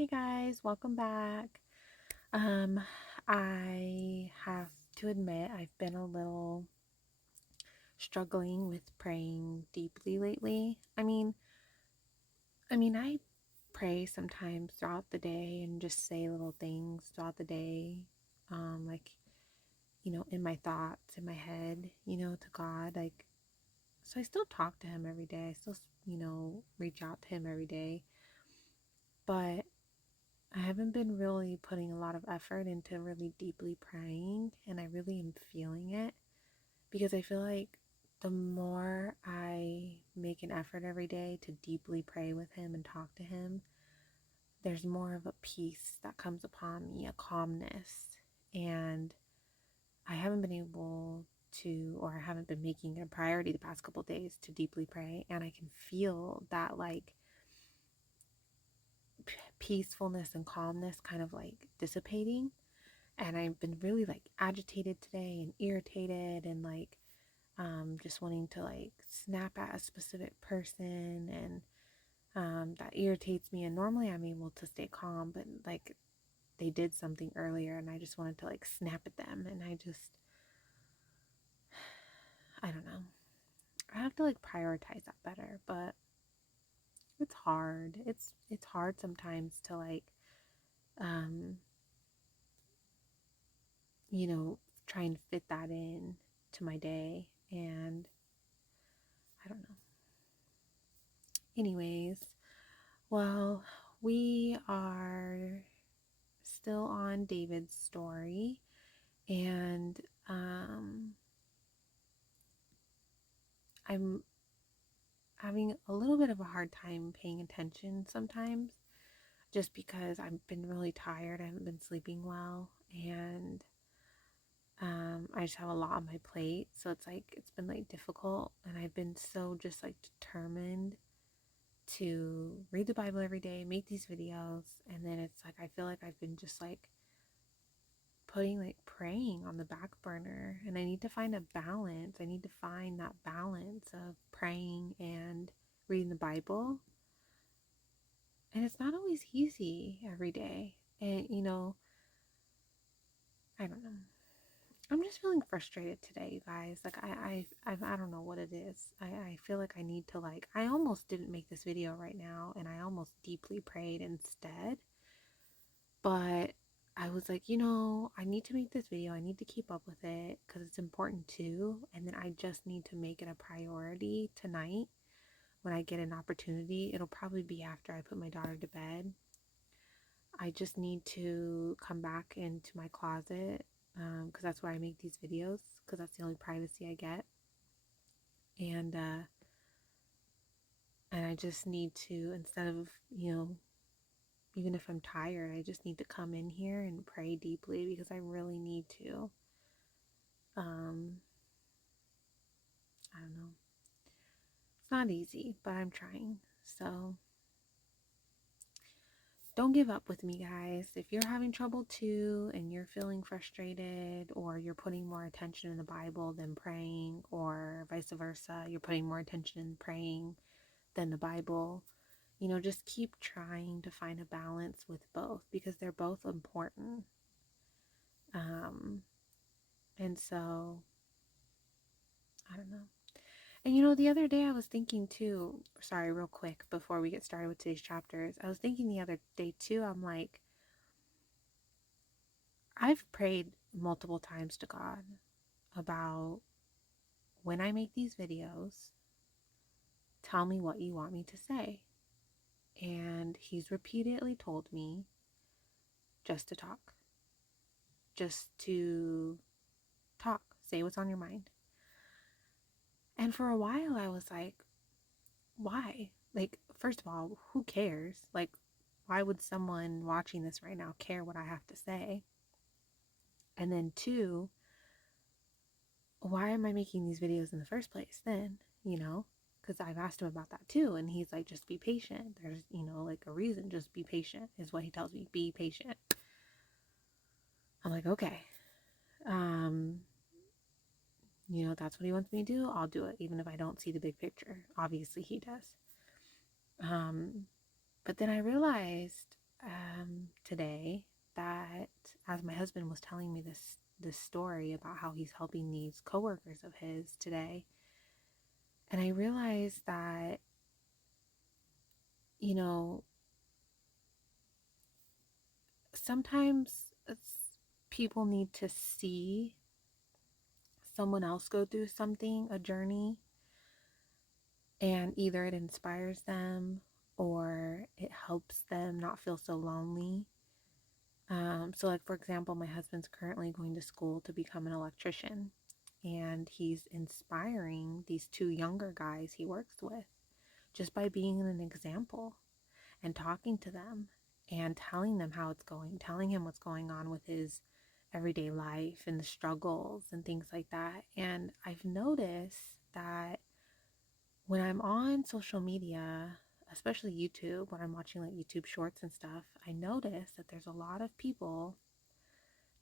Hey guys, welcome back. Um, I have to admit I've been a little struggling with praying deeply lately. I pray sometimes throughout the day and just say little things throughout the day. Like, in my thoughts, in my head, to God. So I still talk to him every day. I still, reach out to him every day. But I haven't been really putting a lot of effort into really deeply praying, and I really am feeling it because I feel like the more I make an effort every day to deeply pray with him and talk to him, there's more of a peace that comes upon me, a calmness. And I haven't been able to, or I haven't been making it a priority the past couple days to deeply pray, and I can feel that peacefulness and calmness kind of dissipating. And I've been really agitated today and irritated and just wanting to snap at a specific person, and that irritates me. And normally I'm able to stay calm, but they did something earlier and I just wanted to snap at them, and I don't know. I have to prioritize that better, but it's hard. It's hard sometimes to um you know try and fit that in to my day, and I don't know. Anyways, well, we are still on David's story, and I'm having a little bit of a hard time paying attention sometimes just because I've been really tired. I haven't been sleeping well, and I just have a lot on my plate. So it's been difficult, and I've been so just determined to read the Bible every day, make these videos, and then it's I feel like I've been just putting praying on the back burner, and I need to find a balance. I need to find that balance of praying and reading the Bible. And it's not always easy every day. And I don't know. I'm just feeling frustrated today, you guys. I don't know what it is. I feel like I need to I almost didn't make this video right now, and I almost deeply prayed instead. But I was like, I need to make this video. I need to keep up with it because it's important too. And then I just need to make it a priority tonight when I get an opportunity. It'll probably be after I put my daughter to bed. I just need to come back into my closet because that's where I make these videos, because that's the only privacy I get. And I just need to, instead of, even if I'm tired, I just need to come in here and pray deeply because I really need to. Um, I don't know. It's not easy, but I'm trying. So don't give up with me, guys. If you're having trouble too, and you're feeling frustrated, or you're putting more attention in the Bible than praying, or vice versa, you're putting more attention in praying than the Bible, just keep trying to find a balance with both because they're both important. Um, and so, I don't know. And the other day I was thinking too, sorry, real quick before we get started with today's chapters, I was thinking the other day too, I'm like, I've prayed multiple times to God about, when I make these videos, tell me what you want me to say. And He's repeatedly told me just to talk, just to talk, say what's on your mind. And for a while I was like, why? First of all, who cares? Why would someone watching this right now care what I have to say? And then two, why am I making these videos in the first place then? Because I've asked him about that too, and he's like, just be patient. There's, a reason, just be patient, is what he tells me. Be patient. I'm like, okay. That's what he wants me to do. I'll do it, even if I don't see the big picture. Obviously, he does. But then I realized today that as my husband was telling me this story about how he's helping these coworkers of his today, and I realized that, you know, sometimes people need to see someone else go through something, a journey, and either it inspires them or it helps them not feel so lonely. So like, for example, my husband's currently going to school to become an electrician, and he's inspiring these two younger guys he works with just by being an example and talking to them and telling them how it's going, telling him what's going on with his everyday life and the struggles and things like that. And I've noticed that when I'm on social media, especially YouTube, when I'm watching like YouTube shorts and stuff, I notice that there's a lot of people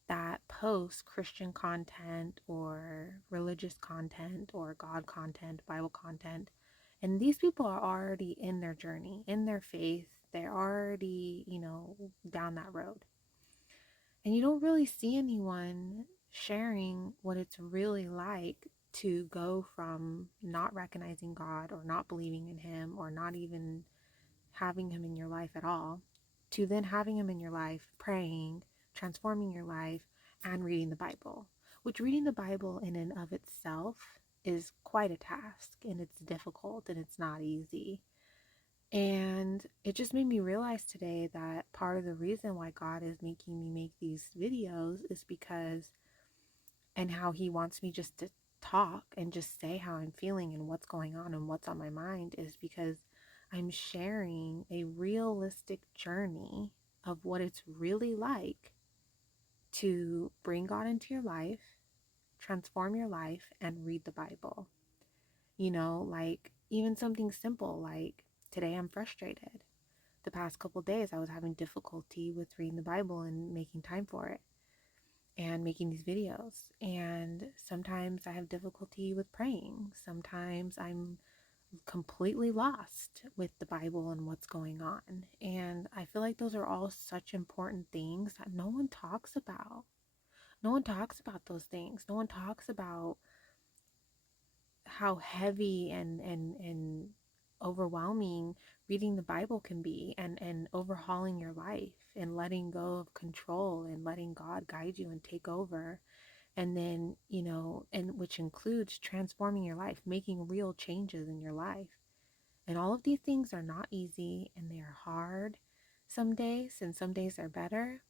that post Christian content or religious content or God content, Bible content. And these people are already in their journey, in their faith. They're already, down that road. And you don't really see anyone sharing what it's really like to go from not recognizing God or not believing in Him or not even having Him in your life at all, to then having Him in your life, praying, transforming your life, and reading the Bible. Which reading the Bible in and of itself is quite a task, and it's difficult and it's not easy. And it just made me realize today that part of the reason why God is making me make these videos is because, and how He wants me just to talk and just say how I'm feeling and what's going on and what's on my mind, is because I'm sharing a realistic journey of what it's really like to bring God into your life, transform your life, and read the Bible. Like even something simple like today I'm frustrated. The past couple days I was having difficulty with reading the Bible and making time for it and making these videos. And sometimes I have difficulty with praying. Sometimes I'm completely lost with the Bible and what's going on. And I feel like those are all such important things that no one talks about. No one talks about those things. No one talks about how heavy and overwhelming reading the Bible can be, and overhauling your life and letting go of control and letting God guide you and take over. And then, and which includes transforming your life, making real changes in your life. And all of these things are not easy and they are hard some days, and some days are better.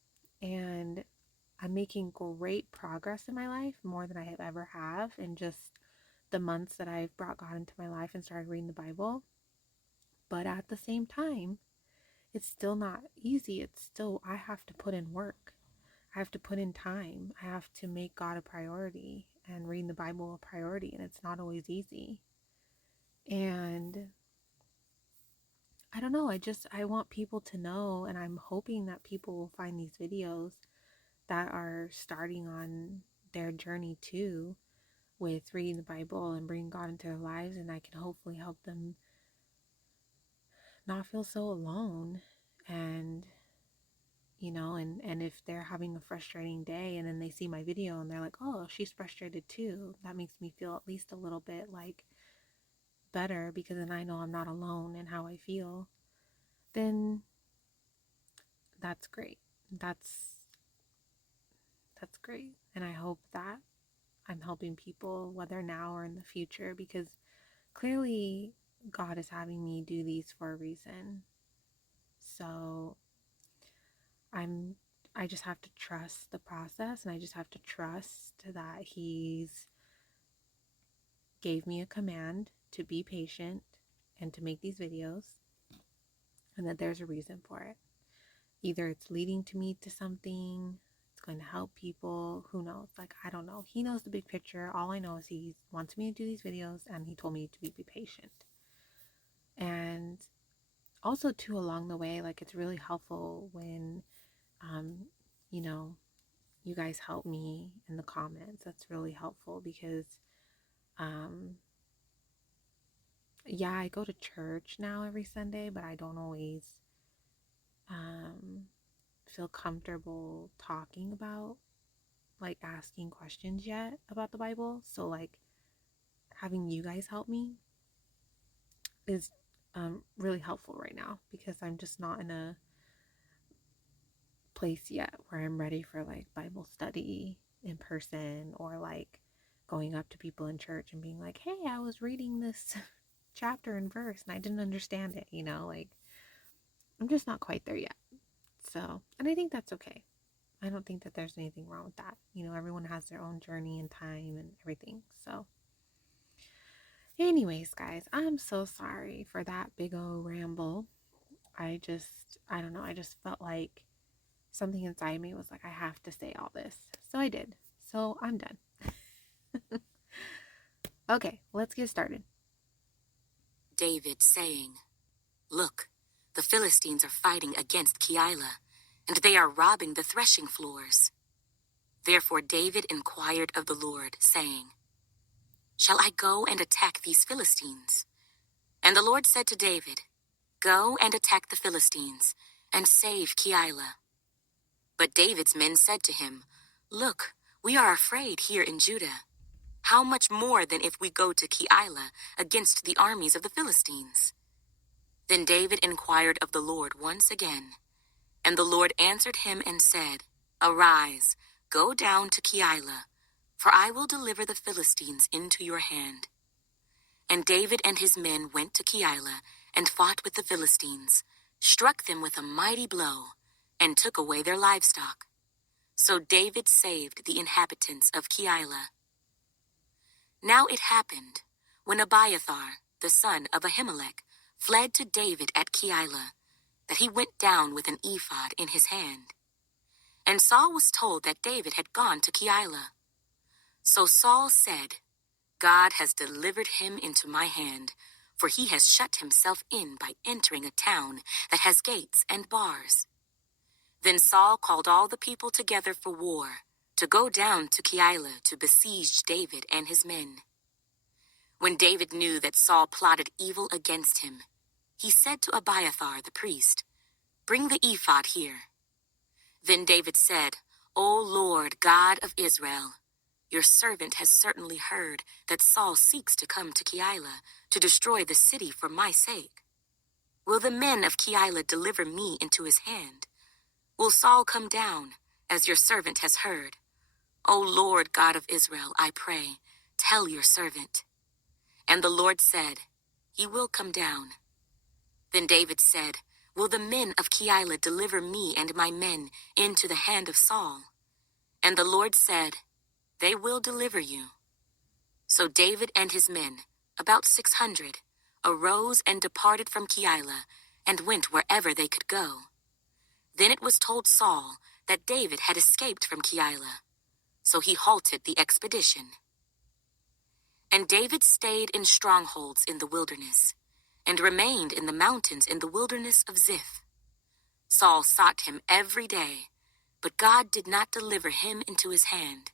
And I'm making great progress in my life, more than I have ever have in just the months that I've brought God into my life and started reading the Bible. But at the same time, it's still not easy. It's still, I have to put in work. I have to put in time. I have to make God a priority and reading the Bible a priority. And it's not always easy. And I don't know. I want people to know, and I'm hoping that people will find these videos that are starting on their journey too with reading the Bible and bringing God into their lives, and I can hopefully help them not feel so alone. And and if they're having a frustrating day and then they see my video and they're like, oh, she's frustrated too, that makes me feel at least a little bit like better, because then I know I'm not alone in how I feel. Then that's great. That's great. And I hope that I'm helping people, whether now or in the future, because clearly God is having me do these for a reason. So I'm I just have to trust the process, and I just have to trust that He's gave me a command to be patient and to make these videos, and that there's a reason for it. Either it's leading to me to something, it's going to help people, who knows? Like, I don't know. He knows the big picture. All I know is He wants me to do these videos, and He told me to be patient. And also too, along the way, like, it's really helpful when you know you guys help me in the comments. That's really helpful because um yeah, I go to church now every Sunday, but I don't always feel comfortable talking about, like asking questions yet about the Bible. So like having you guys help me is really helpful right now, because I'm just not in a place yet where I'm ready for like Bible study in person, or like going up to people in church and being like, hey, I was reading this chapter and verse and I didn't understand it, like I'm just not quite there yet. So, and I think that's okay. I don't think that there's anything wrong with that. Everyone has their own journey and time and everything. So, anyways, guys, I'm so sorry for that big old ramble. I don't know. I just felt like something inside me was like, I have to say all this. So I did. So I'm done. Okay, let's get started. David saying, "Look, the Philistines are fighting against Keilah, and they are robbing the threshing floors." Therefore David inquired of the Lord, saying, "Shall I go and attack these Philistines?" And the Lord said to David, "Go and attack the Philistines, and save Keilah." But David's men said to him, "Look, we are afraid here in Judah. How much more than if we go to Keilah against the armies of the Philistines?" Then David inquired of the Lord once again, and the Lord answered him and said, "Arise, go down to Keilah, for I will deliver the Philistines into your hand." And David and his men went to Keilah and fought with the Philistines, struck them with a mighty blow, and took away their livestock. So David saved the inhabitants of Keilah. Now it happened, when Abiathar, the son of Ahimelech, fled to David at Keilah, that he went down with an ephod in his hand. And Saul was told that David had gone to Keilah. So Saul said, "God has delivered him into my hand, for he has shut himself in by entering a town that has gates and bars." Then Saul called all the people together for war, to go down to Keilah to besiege David and his men. When David knew that Saul plotted evil against him, he said to Abiathar the priest, "Bring the ephod here." Then David said, "O Lord, God of Israel, your servant has certainly heard that Saul seeks to come to Keilah to destroy the city for my sake. Will the men of Keilah deliver me into his hand? Will Saul come down, as your servant has heard? O Lord, God of Israel, I pray, tell your servant." And the Lord said, "He will come down." Then David said, "Will the men of Keilah deliver me and my men into the hand of Saul?" And the Lord said, "They will deliver you." So David and his men, about 600, arose and departed from Keilah, and went wherever they could go. Then it was told Saul that David had escaped from Keilah, so he halted the expedition. And David stayed in strongholds in the wilderness, and remained in the mountains in the wilderness of Ziph. Saul sought him every day, but God did not deliver him into his hand.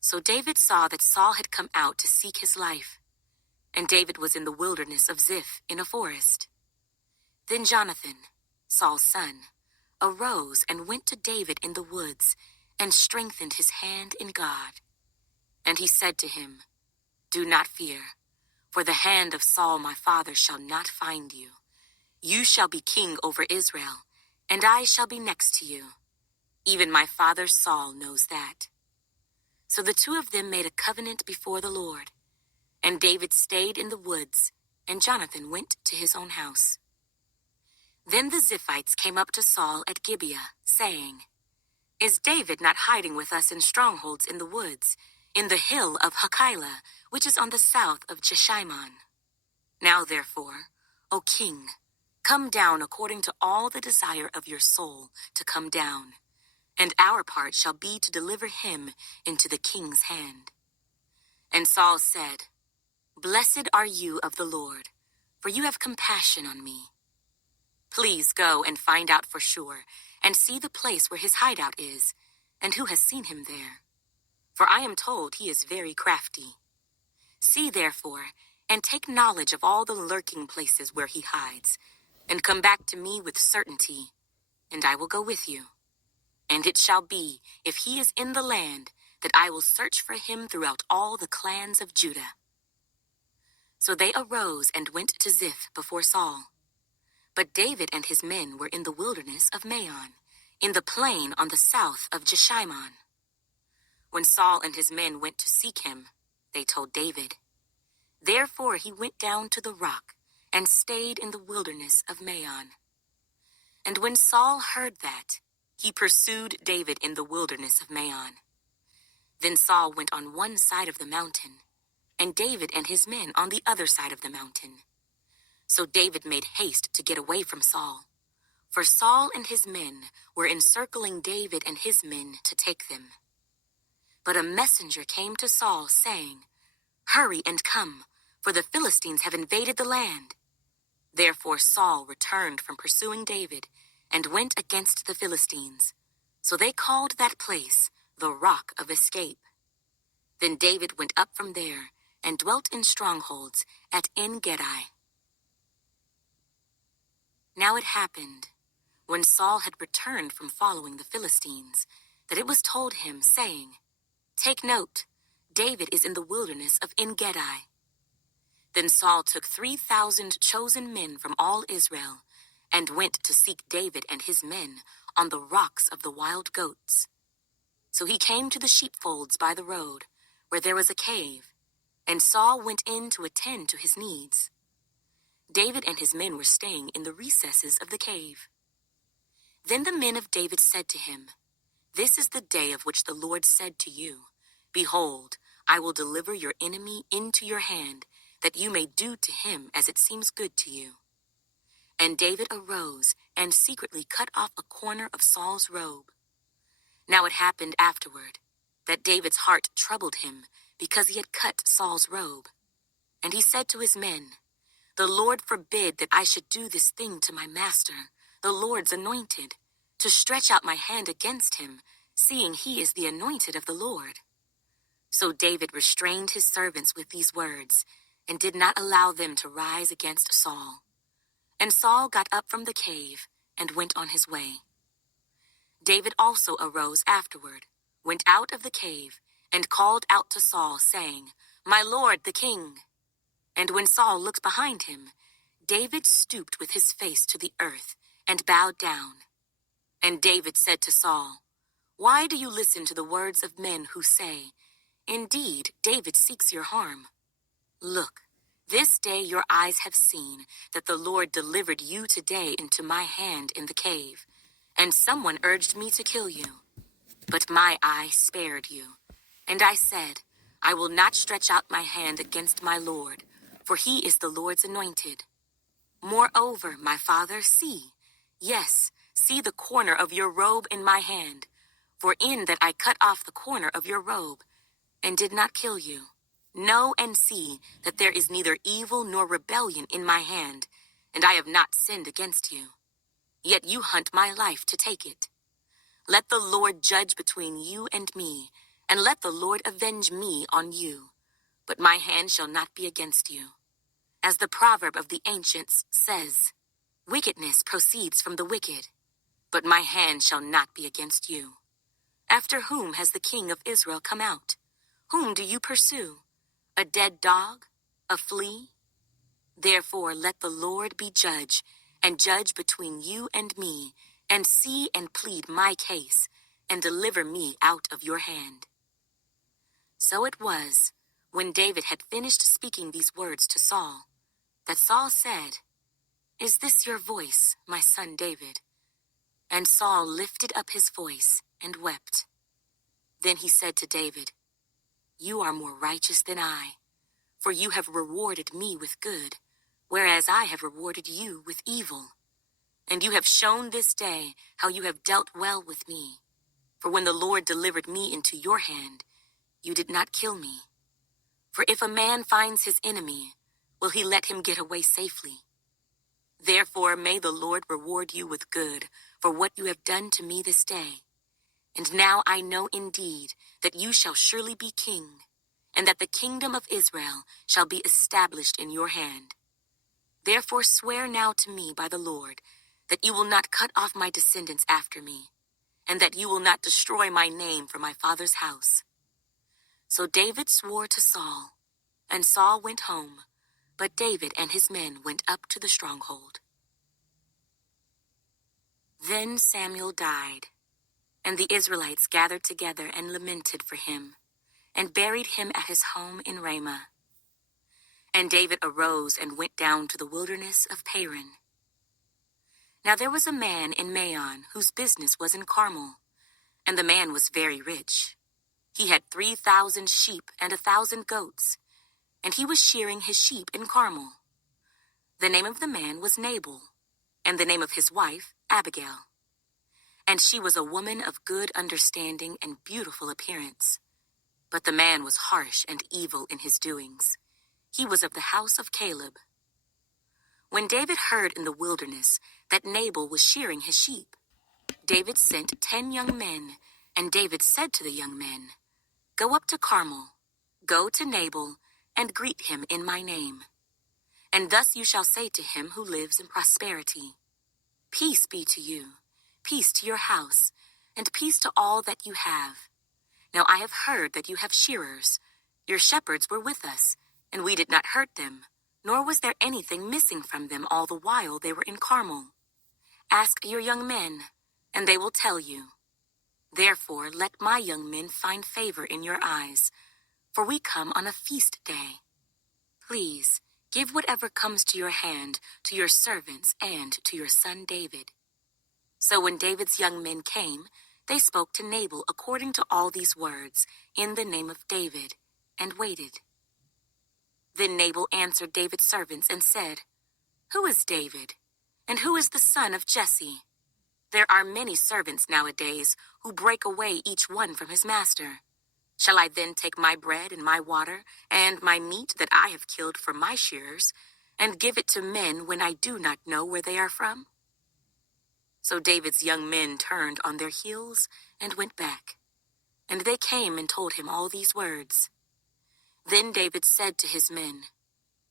So David saw that Saul had come out to seek his life, and David was in the wilderness of Ziph in a forest. Then Jonathan, Saul's son, arose and went to David in the woods, and strengthened his hand in God. And he said to him, "Do not fear, for the hand of Saul my father shall not find you. You shall be king over Israel, and I shall be next to you. Even my father Saul knows that." So the two of them made a covenant before the Lord, and David stayed in the woods, and Jonathan went to his own house. Then the Ziphites came up to Saul at Gibeah, saying, "Is David not hiding with us in strongholds in the woods, in the hill of Hachilah, which is on the south of Jeshimon? Now therefore, O king, come down according to all the desire of your soul to come down, and our part shall be to deliver him into the king's hand." And Saul said, "Blessed are you of the Lord, for you have compassion on me. Please go and find out for sure, and see the place where his hideout is, and who has seen him there. For I am told he is very crafty. See therefore, and take knowledge of all the lurking places where he hides, and come back to me with certainty. and I will go with you. And it shall be, if he is in the land, that I will search for him throughout all the clans of Judah." So they arose and went to Ziph before Saul. But David and his men were in the wilderness of Maon, in the plain on the south of Jeshimon. When Saul and his men went to seek him, they told David. Therefore he went down to the rock and stayed in the wilderness of Maon. And when Saul heard that, he pursued David in the wilderness of Maon. Then Saul went on one side of the mountain, and David and his men on the other side of the mountain. So David made haste to get away from Saul, for Saul and his men were encircling David and his men to take them. But a messenger came to Saul, saying, "Hurry and come, for the Philistines have invaded the land." Therefore Saul returned from pursuing David and went against the Philistines. So they called that place the Rock of Escape. Then David went up from there and dwelt in strongholds at En-Gedi. Now it happened, when Saul had returned from following the Philistines, that it was told him, saying, "Take note, David is in the wilderness of En-Gedi." Then Saul took 3,000 chosen men from all Israel, and went to seek David and his men on the rocks of the wild goats. So he came to the sheepfolds by the road, where there was a cave, and Saul went in to attend to his needs. David and his men were staying in the recesses of the cave. Then the men of David said to him, "This is the day of which the Lord said to you, 'Behold, I will deliver your enemy into your hand, that you may do to him as it seems good to you.'" And David arose and secretly cut off a corner of Saul's robe. Now it happened afterward that David's heart troubled him because he had cut Saul's robe. And he said to his men, "The Lord forbid that I should do this thing to my master, the Lord's anointed, to stretch out my hand against him, seeing he is the anointed of the Lord." So David restrained his servants with these words, and did not allow them to rise against Saul. And Saul got up from the cave and went on his way. David also arose afterward, went out of the cave, and called out to Saul, saying, "My lord the king." And when Saul looked behind him, David stooped with his face to the earth and bowed down. And David said to Saul, "Why do you listen to the words of men who say, 'Indeed, David seeks your harm'? Look, this day your eyes have seen that the Lord delivered you today into my hand in the cave, and someone urged me to kill you. But my eye spared you, and I said, 'I will not stretch out my hand against my Lord, for he is the Lord's anointed.' Moreover, my father, see, yes, see the corner of your robe in my hand, for in that I cut off the corner of your robe, and did not kill you. Know and see that there is neither evil nor rebellion in my hand, and I have not sinned against you. Yet you hunt my life to take it. Let the Lord judge between you and me, and let the Lord avenge me on you. But my hand shall not be against you. As the proverb of the ancients says, 'Wickedness proceeds from the wicked,' but my hand shall not be against you. After whom has the king of Israel come out? Whom do you pursue? A dead dog? A flea? Therefore let the Lord be judge, and judge between you and me, and see and plead my case, and deliver me out of your hand." So it was, when David had finished speaking these words to Saul, that Saul said, "Is this your voice, my son David?" And Saul lifted up his voice and wept. Then he said to David, "You are more righteous than I, for you have rewarded me with good, whereas I have rewarded you with evil. And you have shown this day how you have dealt well with me. For when the Lord delivered me into your hand, you did not kill me. For if a man finds his enemy, will he let him get away safely? Therefore may the Lord reward you with good for what you have done to me this day. And now I know indeed that you shall surely be king, and that the kingdom of Israel shall be established in your hand. Therefore swear now to me by the Lord that you will not cut off my descendants after me, and that you will not destroy my name from my father's house." So David swore to Saul, and Saul went home, but David and his men went up to the stronghold. Then Samuel died, and the Israelites gathered together and lamented for him, and buried him at his home in Ramah. And David arose and went down to the wilderness of Paran. Now there was a man in Maon whose business was in Carmel, and the man was very rich. He had 3,000 sheep and 1,000 goats, and he was shearing his sheep in Carmel. The name of the man was Nabal, and the name of his wife Abigail. And she was a woman of good understanding and beautiful appearance. But the man was harsh and evil in his doings. He was of the house of Caleb. When David heard in the wilderness that Nabal was shearing his sheep, David sent 10 young men, and David said to the young men, "Go up to Carmel, go to Nabal, and greet him in my name. And thus you shall say to him who lives in prosperity, 'Peace be to you, peace to your house, and peace to all that you have. Now I have heard that you have shearers. Your shepherds were with us, and we did not hurt them, nor was there anything missing from them all the while they were in Carmel. Ask your young men, and they will tell you. Therefore let my young men find favor in your eyes, for we come on a feast day. Please give whatever comes to your hand to your servants and to your son David.' So when David's young men came, they spoke to Nabal according to all these words in the name of David, and waited. Then Nabal answered David's servants and said, 'Who is David? And who is the son of Jesse? There are many servants nowadays who break away each one from his master. Shall I then take my bread and my water and my meat that I have killed for my shearers and give it to men when I do not know where they are from?' So David's young men turned on their heels and went back, and they came and told him all these words. Then David said to his men,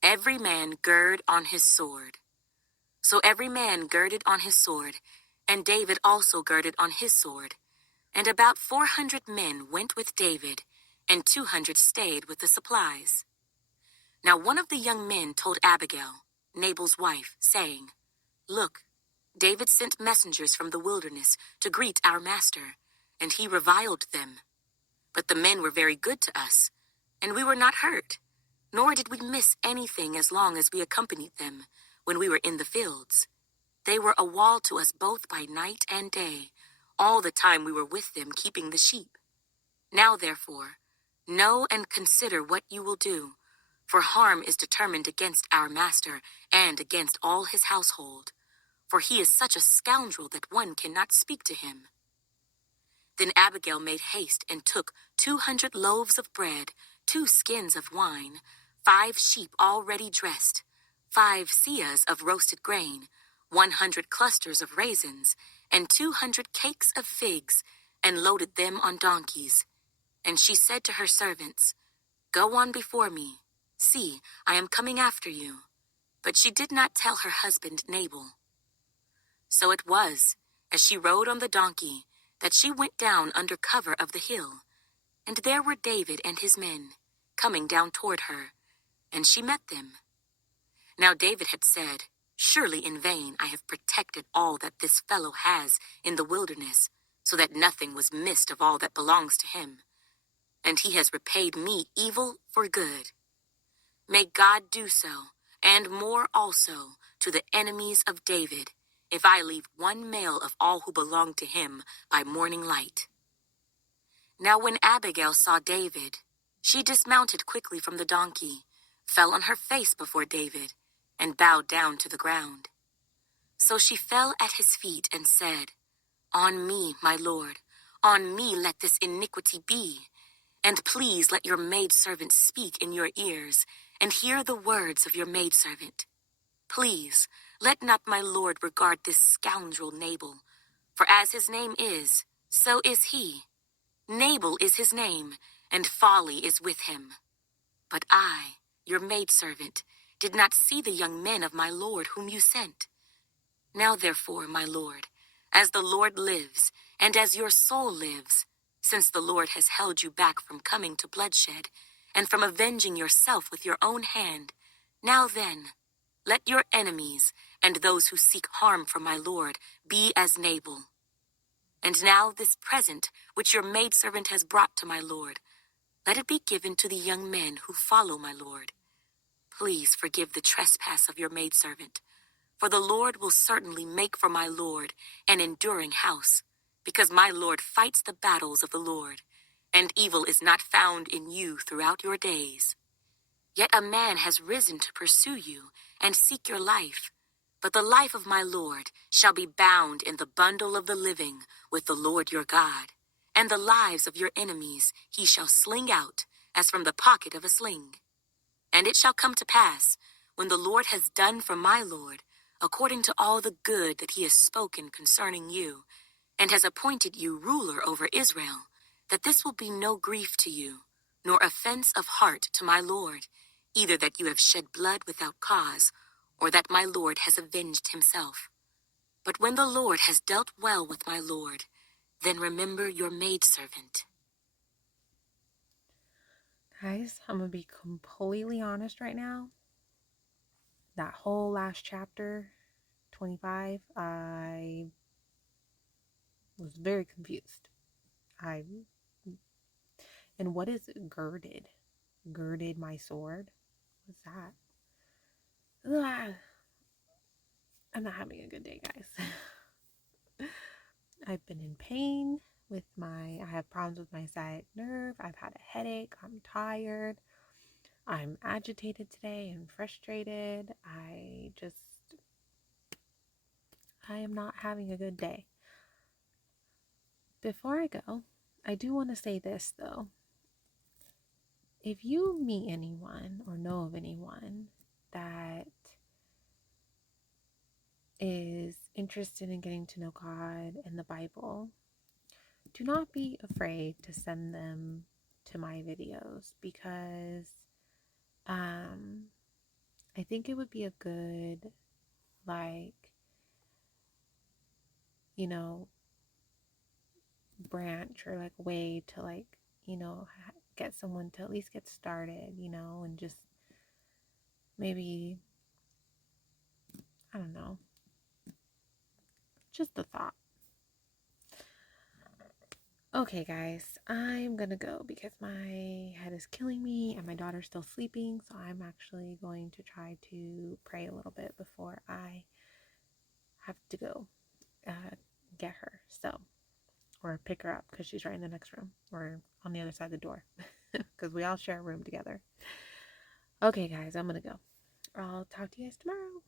'Every man gird on his sword.' So every man girded on his sword, and David also girded on his sword. And about 400 men went with David, and 200 stayed with the supplies. Now one of the young men told Abigail, Nabal's wife, saying, 'Look, David sent messengers from the wilderness to greet our master, and he reviled them. But the men were very good to us, and we were not hurt, nor did we miss anything as long as we accompanied them when we were in the fields. They were a wall to us both by night and day, all the time we were with them keeping the sheep. Now therefore, know and consider what you will do, for harm is determined against our master and against all his household, for he is such a scoundrel that one cannot speak to him.' Then Abigail made haste and took 200 loaves of bread, 2 skins of wine, 5 sheep already dressed, 5 seahs of roasted grain, 100 clusters of raisins, and 200 cakes of figs, and loaded them on donkeys. And she said to her servants, 'Go on before me. See, I am coming after you.' But she did not tell her husband Nabal. So it was, as she rode on the donkey, that she went down under cover of the hill, and there were David and his men, coming down toward her, and she met them. Now David had said, 'Surely in vain I have protected all that this fellow has in the wilderness, so that nothing was missed of all that belongs to him. And he has repaid me evil for good. May God do so, and more also, to the enemies of David, if I leave one male of all who belong to him by morning light.' Now when Abigail saw David, she dismounted quickly from the donkey, fell on her face before David, and bowed down to the ground. So she fell at his feet and said, 'On me, my lord, on me let this iniquity be, and please let your maidservant speak in your ears, and hear the words of your maidservant. Please, let not my lord regard this scoundrel Nabal, for as his name is, so is he. Nabal is his name, and folly is with him. But I, your maidservant, did not see the young men of my lord whom you sent. Now therefore, my lord, as the Lord lives, and as your soul lives, since the Lord has held you back from coming to bloodshed, and from avenging yourself with your own hand, now then, let your enemies, and those who seek harm for my lord, be as Nabal. And now this present, which your maidservant has brought to my lord, let it be given to the young men who follow my lord. Please forgive the trespass of your maidservant, for the Lord will certainly make for my lord an enduring house, because my lord fights the battles of the Lord, and evil is not found in you throughout your days. Yet a man has risen to pursue you and seek your life, but the life of my lord shall be bound in the bundle of the living with the Lord your God, and the lives of your enemies he shall sling out as from the pocket of a sling. And it shall come to pass, when the Lord has done for my lord, according to all the good that he has spoken concerning you, and has appointed you ruler over Israel, that this will be no grief to you, nor offense of heart to my lord, either that you have shed blood without cause, or that my lord has avenged himself. But when the Lord has dealt well with my lord, then remember your maidservant. Guys, I'm going to be completely honest right now. That whole last chapter, 25, I was very confused. And what is girded? Girded my sword? What's that? Ugh. I'm not having a good day, guys. I've been in pain I have problems with my sciatic nerve. I've had a headache. I'm tired. I'm agitated today and frustrated. I am not having a good day. Before I go, I do want to say this though. If you meet anyone or know of anyone that is interested in getting to know God and the Bible, do not be afraid to send them to my videos, because I think it would be a good, like, you know, branch or like way to, like, get someone to at least get started, and just maybe, I don't know, just a thought. Okay, guys, I'm gonna go because my head is killing me and my daughter's still sleeping. So I'm actually going to try to pray a little bit before I have to go get her. So, or pick her up because she's right in the next room or on the other side of the door because we all share a room together. Okay, guys, I'm gonna go. I'll talk to you guys tomorrow.